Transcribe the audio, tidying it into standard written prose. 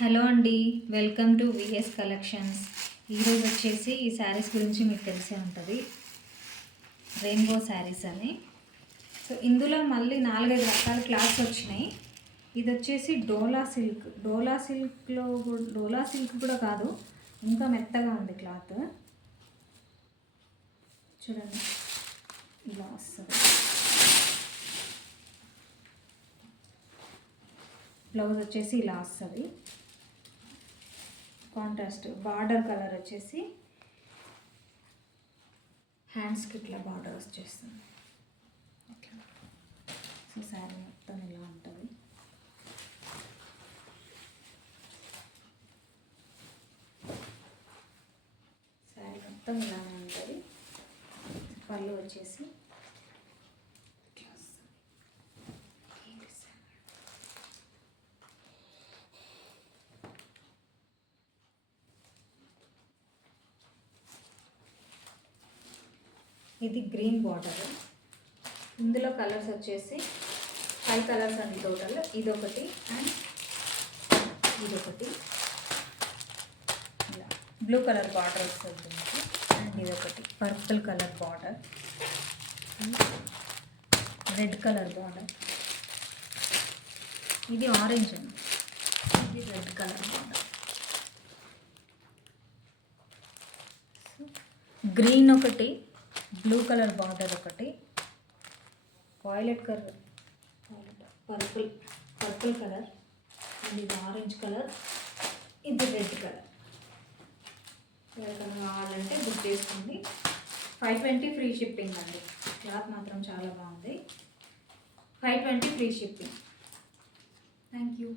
Hello అండి, welcome to VS collections. ఈరోజు వచ్చేసి ఈ శారీస్ గురించి మీకు తెలిసే ఉంటుంది, రెయిన్బో శారీస్ అని. సో ఇందులో మళ్ళీ 4-5 రకాల క్లాత్స్ వచ్చినాయి. ఇది వచ్చేసి డోలా సిల్క్. డోలా సిల్క్ కూడా కాదు, ఇంకా మెత్తగా ఉంది క్లాత్. చూడండి, ఇలా వస్తుంది. బ్లౌజ్ వచ్చేసి ఇలా వస్తుంది. కాంట్రాస్ట్ బార్డర్ కలర్ వచ్చేసి హ్యాండ్స్కి ఇట్లా బార్డర్ వచ్చేస్తుంది. ఓకే, సో శారీ మొత్తం ఇలా ఉంటుంది. శారీ మొత్తం ఇలానే ఉంటుంది. పళ్ళు వచ్చేసి ఇది గ్రీన్ బార్డర్. ఇందులో కలర్స్ వచ్చేసి 5 కలర్స్ అండి టోటల్. ఇదొకటి అండ్ ఇదొకటి. ఇలా బ్లూ కలర్ బార్డర్ వస్తుంది దీనికి. అండ్ ఇదొకటి purple colour border, red colour border. ఇది ఆరెంజ్ అండి, ఇది రెడ్ కలర్ బార్డర్. గ్రీన్ ఒకటి, బ్లూ కలర్ బార్డర్ ఒకటి, violet colour, purple colour, and ఇది ఆరెంజ్ కలర్, ఇది రెడ్ కలర్. ఎవరికైనా కావాలంటే బుక్ చేసుకోండి. 520 ఫ్రీ షిప్పింగ్ అండి. క్లాత్ మాత్రం చాలా బాగుంది. 520 ఫ్రీ షిప్పింగ్. Thank you.